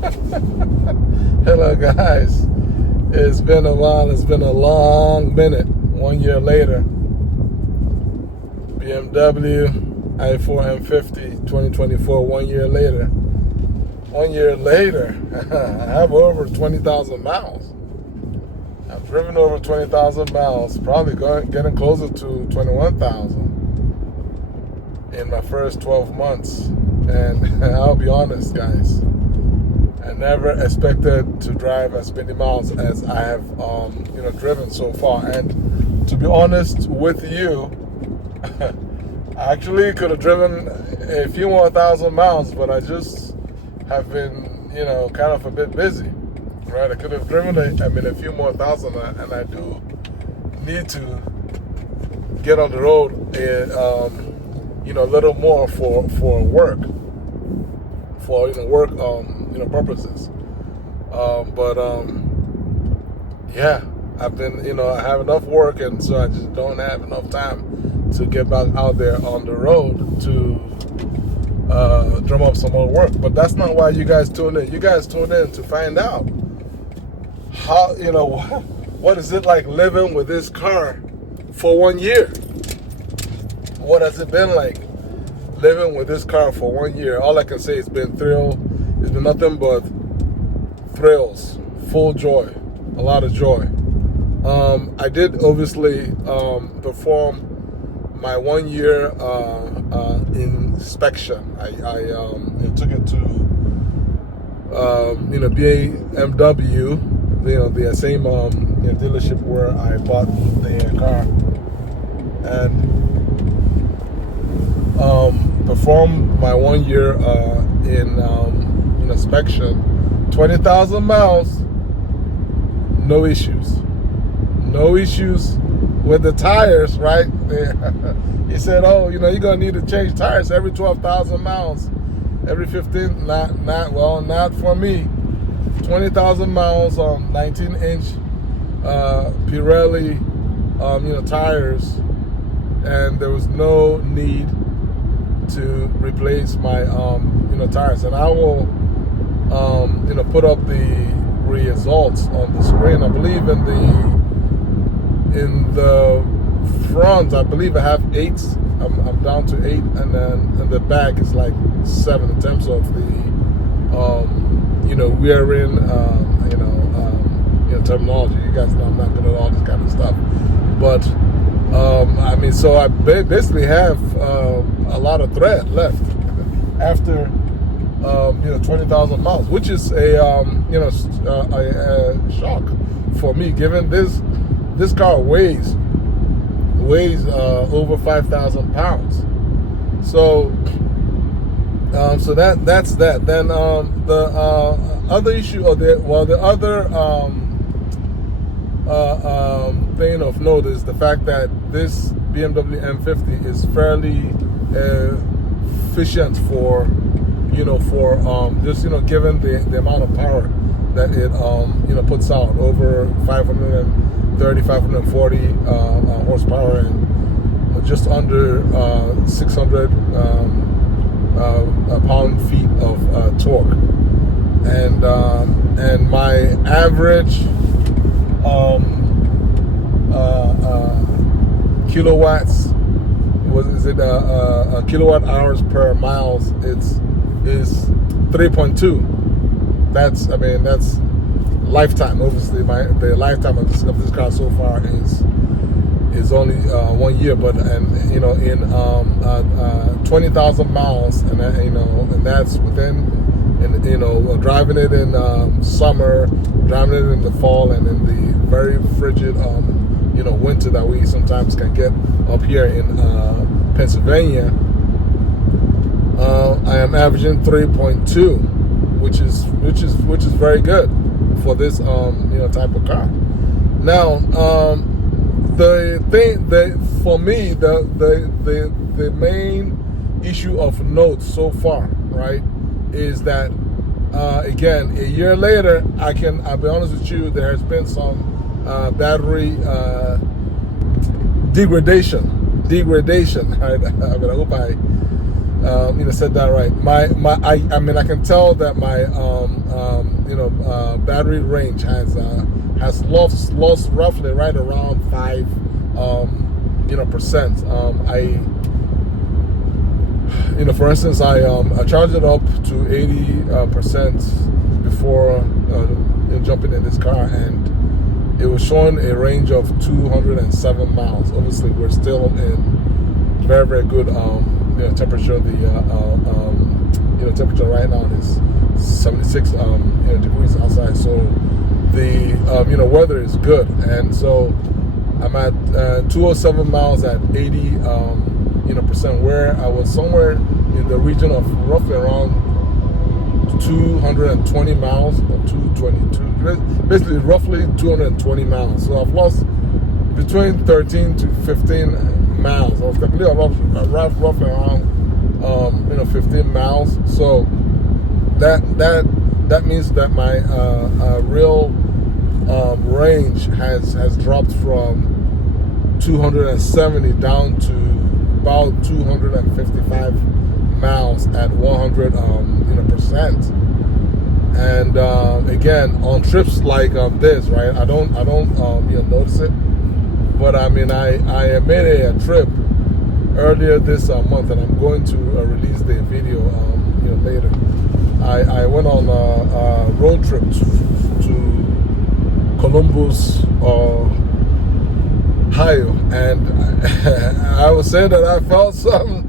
Hello guys, it's been a while, it's been a long minute. 1 year later, BMW i4 M50 2024, 1 year later. 1 year later, I have over 20,000 miles. I've driven over 20,000 miles, probably getting closer to 21,000 in my first 12 months. And I'll be honest, guys, I never expected to drive as many miles as I have, driven so far. And to be honest with you, I actually could have driven a few more thousand miles, but I just have been, kind of a bit busy, right? I could have driven a few more thousand, and I do need to get on the road, a little more for work. For work purposes, yeah, I've been I have enough work, and so I just don't have enough time to get back out there on the road to drum up some more work. But that's not why you guys tune in. You guys tune in to find out how what is it like living with this car for 1 year. What has it been like living with this car for 1 year? All I can say, it's been nothing but thrills, full joy, a lot of joy. I did obviously perform my 1 year inspection. I took it to BMW, the same dealership where I bought the car, and performed my 1 year in inspection. 20,000 miles, no issues with the tires, right? He said, oh, you're gonna need to change tires every 12,000 miles, every 15. Not for me. 20,000 miles on 19-inch Pirelli tires, and there was no need to replace my tires. And I will put up the results on the screen. I believe in the front, I believe I have 8. I'm down to 8, and then in the back is like 7 in terms of the wearing terminology. You guys know I'm not good at all this kind of stuff, but so I basically have a lot of thread left after 20,000 miles, which is a shock for me, given this car weighs over 5,000 pounds. So that's that. Then the other issue, the other thing of note is the fact that this BMW M50 is fairly efficient for just given the amount of power that it puts out, over 530, 540 horsepower, and just under 600 pound-feet of torque, and my average kilowatts, kilowatt hours per miles, is 3.2. That's lifetime. Obviously, the lifetime of this car so far is only 1 year, but in 20,000 miles, and that's within, driving it in summer, driving it in the fall, and in the very frigid winter that we sometimes can get up here in Pennsylvania. I am averaging 3.2, which is very good for this type of car. Now, the thing that for me, the main issue of note so far, right, is that again, a year later, I'll be honest with you, there has been some battery degradation. Right? I hope said that right. I mean, I can tell that my battery range has lost roughly right around 5 percent. For instance, I charged it up to 80% before jumping in this car, and it was showing a range of 207 miles. Obviously, we're still in very, very good temperature. The temperature right now is 76 degrees outside, so the weather is good, and so I'm at 207 miles at 80 percent, where I was somewhere in the region of roughly around 220 miles or 222, basically roughly 220 miles. So I've lost between 13 to 15 miles. I was completely roughly around 15 miles. So that means that my real range has dropped from 270 down to about 255 miles at 100%. And again, on trips like this, right? I don't notice it, but I mean, I made a trip earlier this month, and I'm going to release the video later. I went on a road trip to Columbus, Ohio, and I was saying that I felt some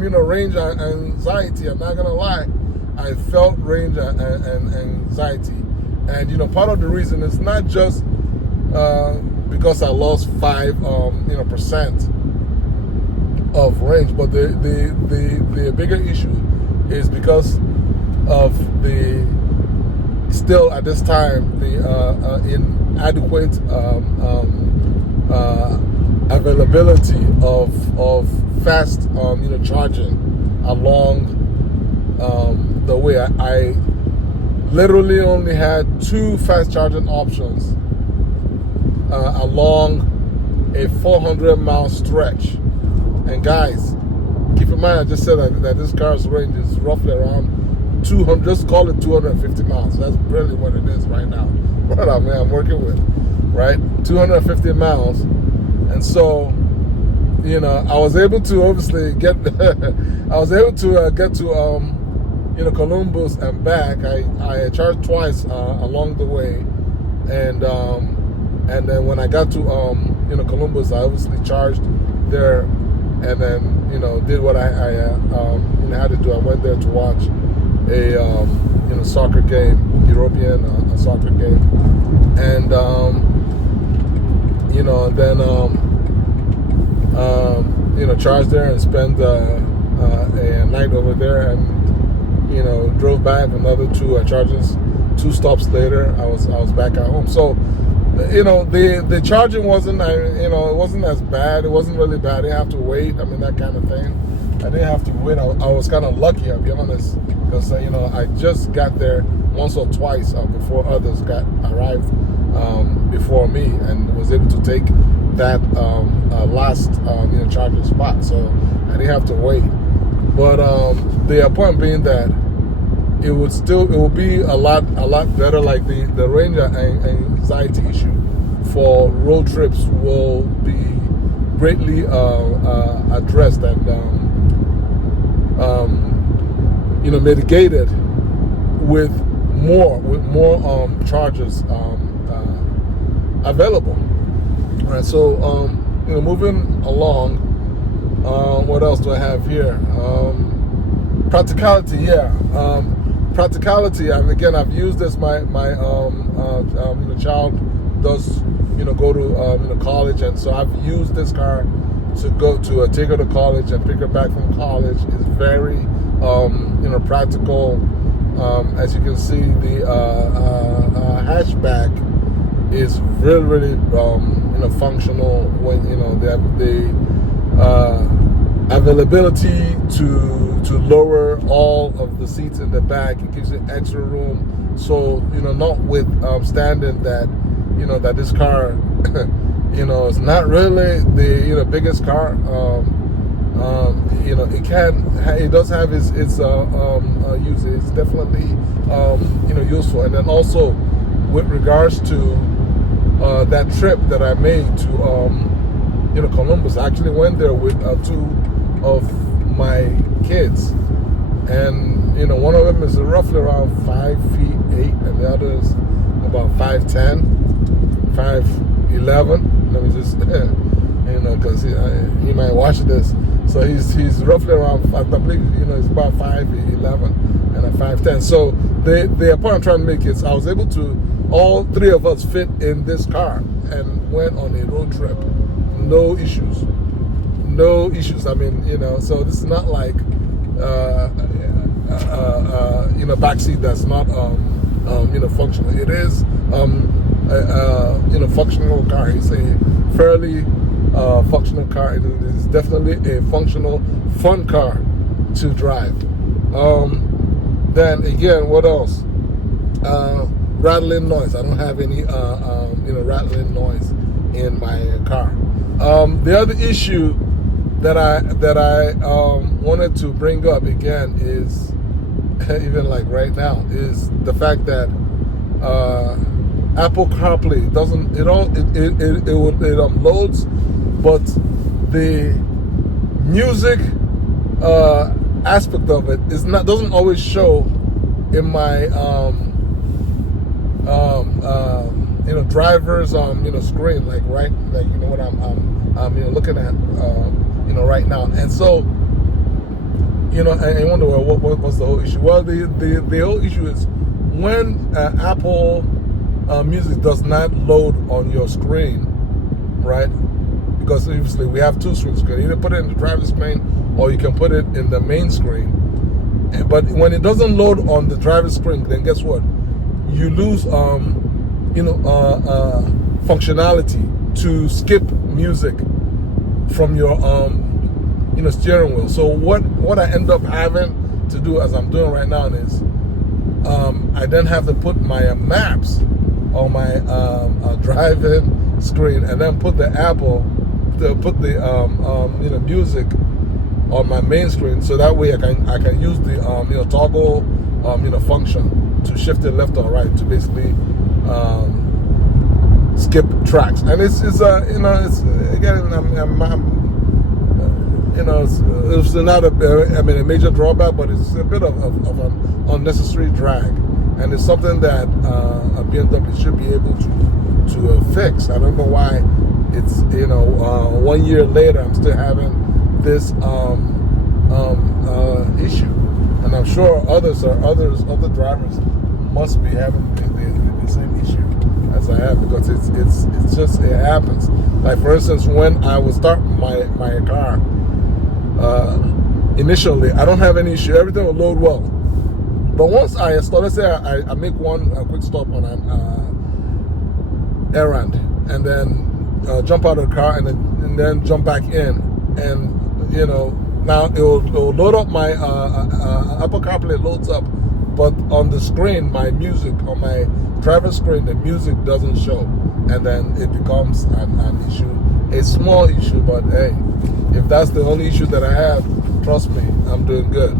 range anxiety. I'm not gonna lie, I felt range anxiety, and part of the reason is not just because I lost 5 percent of range, but the bigger issue is because of still at this time the inadequate availability of fast charging along the way. I literally only had 2 fast charging options along a 400-mile stretch. And guys, keep in mind, I just said that this car's range is roughly around 200, just call it 250 miles. That's really what it is right now. What I'm working with, right? 250 miles. And so, I was able to obviously get to Columbus and back. I charged twice along the way, and then when I got to Columbus, I obviously charged there, and then did what I had to do. I went there to watch a soccer game, European soccer game, and then charged there and spent a night over there, and drove back another 2 charges. 2 stops later, I was back at home. So the charging wasn't it wasn't as bad. It wasn't really bad. I didn't have to wait. I mean, that kind of thing. I didn't have to wait. I was kind of lucky, I'll be honest, because I just got there once or twice before others arrived before me, and was able to take that last charging spot. So I didn't have to wait. But the point being that it will be a lot better. Like the range anxiety issue for road trips will be greatly addressed and mitigated with more chargers available. All right, so moving along, what else do I have here? Practicality, yeah. Practicality. And again, I've used this. My child does go to college, and so I've used this car to go to take her to college and pick her back from college. It's very practical. As you can see, the hatchback is really functional when the availability to lower all of the seats in the back. It gives you extra room, so notwithstanding that that this car is not really the biggest car It does have its use. It's definitely useful. And then also with regards to that trip that I made to Columbus, I actually went there with two of my kids, and one of them is roughly around 5'8", and the other is about 5'10", 5'11". Let me just because he might watch this. So he's roughly around, I believe, he's about 5'11" and a 5'10". So the point I'm trying to make is I was able to, all three of us fit in this car and went on a road trip. No issues. No issues. I mean, so this is not like, backseat that's not, functional. It is, functional car. It's a fairly functional car. It is definitely a functional, fun car to drive. Then again, what else? Rattling noise. I don't have any rattling noise in my car. The other issue that I wanted to bring up again is even like right now is the fact that Apple CarPlay doesn't it loads, but the music aspect of it doesn't always show in my driver's screen, like what I'm looking at right now. And so I wonder, well, what's the whole issue? Well, the whole issue is when Apple Music does not load on your screen, right? Because obviously we have two screens. You can either put it in the driver's screen or you can put it in the main screen. But when it doesn't load on the driver's screen, then guess what? You lose functionality to skip music from your steering wheel. So what I end up having to do, as I'm doing right now, is I then have to put my maps on my driving screen, and then put the music on my main screen, so that way I can use the toggle function to shift it left or right to basically skip tracks. And it's again, it's not a major drawback, but it's a bit of an unnecessary drag, and it's something that a BMW should be able to fix. I don't know why it's 1 year later I'm still having this issue, and I'm sure other drivers must be having the same issue as I have, because it happens. Like, for instance, when I would start my car, initially I don't have any issue, everything will load well. But once I install, let's say I make a quick stop on an errand, and then jump out of the car, and then jump back in, and now it will load up my Apple CarPlay loads up, but on the screen, my music on my driver's screen, the music doesn't show, and then it becomes an issue, a small issue. But hey, if that's the only issue that I have, trust me, I'm doing good.